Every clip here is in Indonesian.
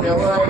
Yeah, right.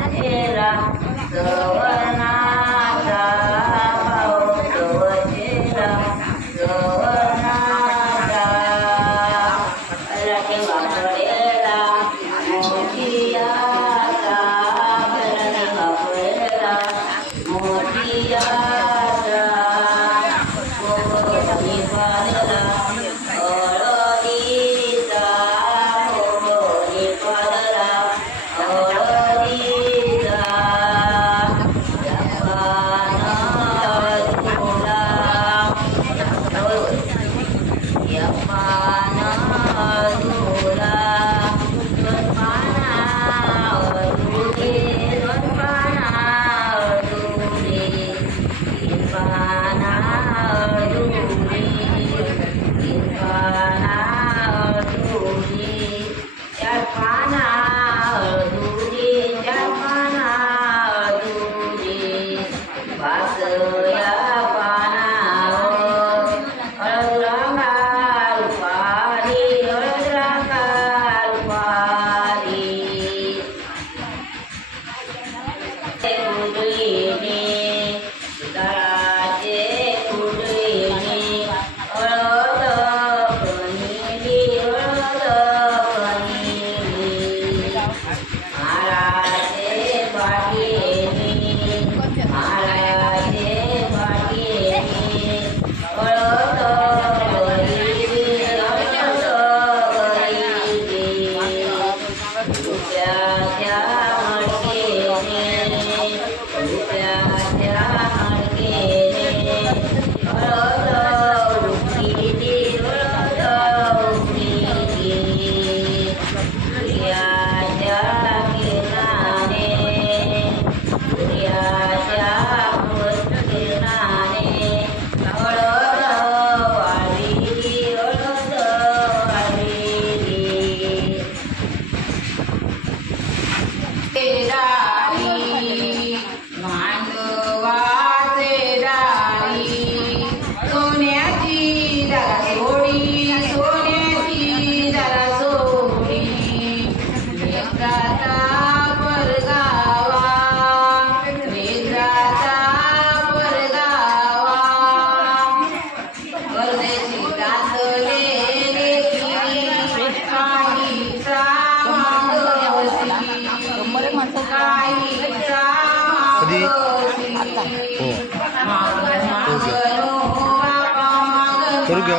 surga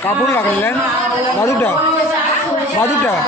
kabur lah kalian baru dah baru dah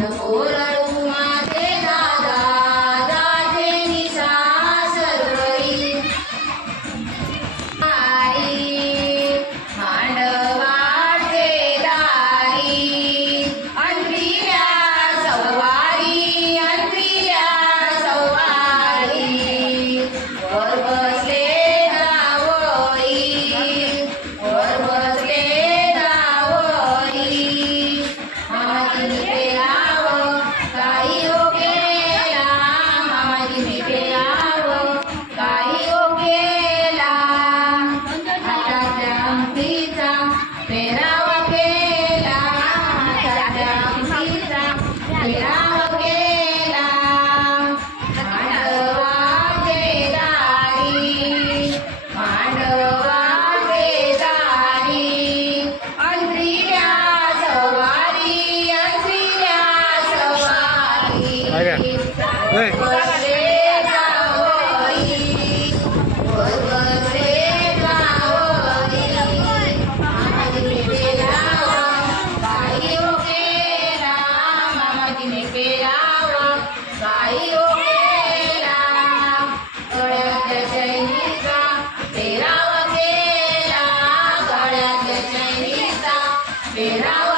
Yeah. Esperaba.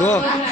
哥。